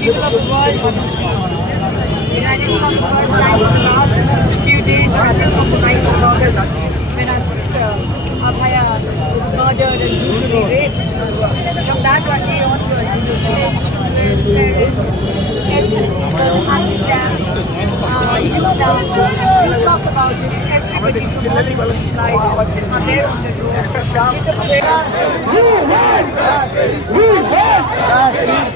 People of the world, United States first time in the last few days, starting from the 9th of August, when our sister Abhaya was murdered and brutally raped. From that day onwards, children, everyone, handicapped, dance, we talk about it, everybody from all people's life are there on the road.